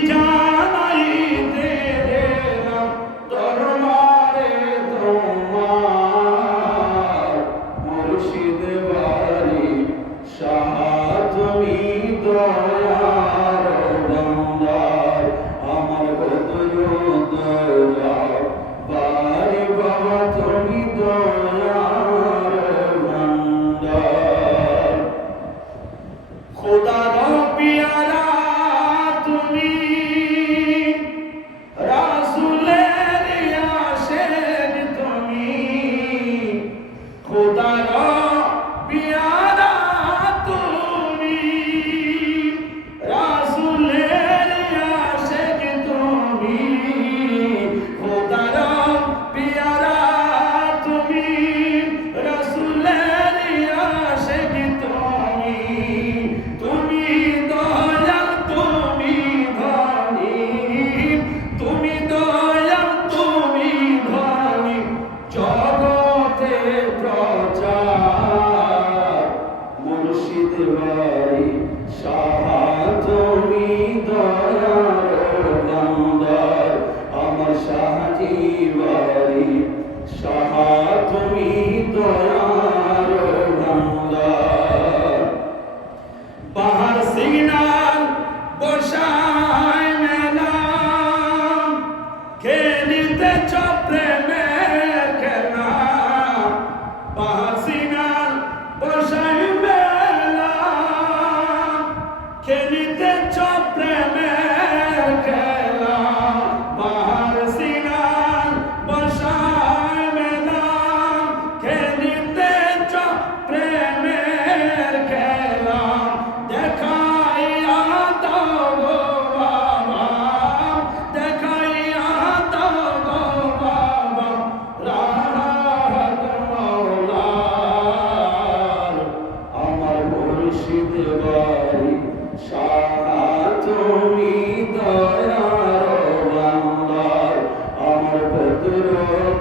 Peter. Oh, Kodara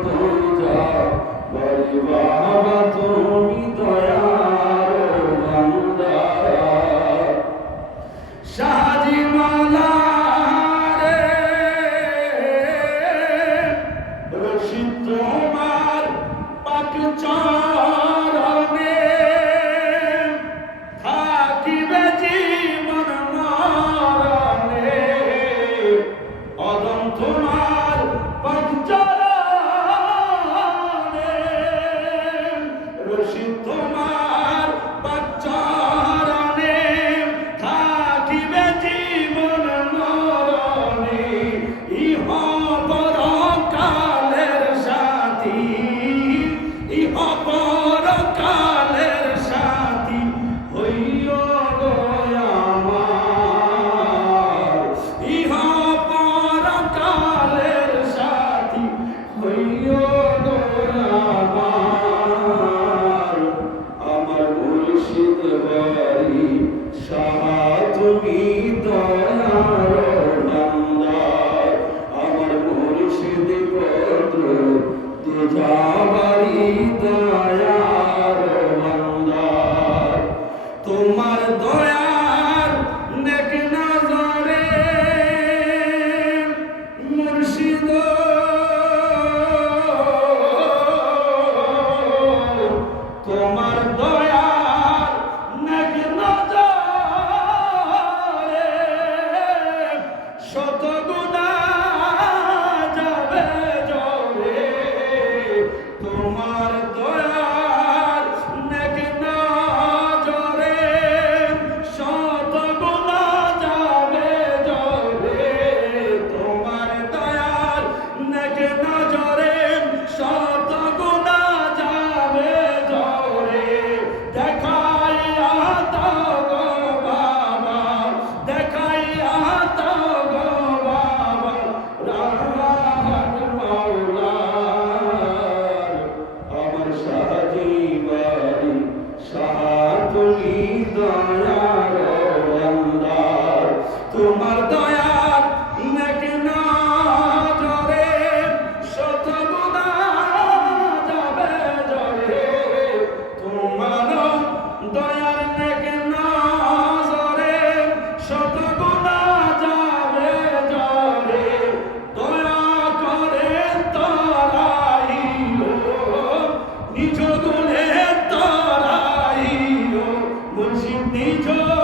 the world. Senhor. Đi!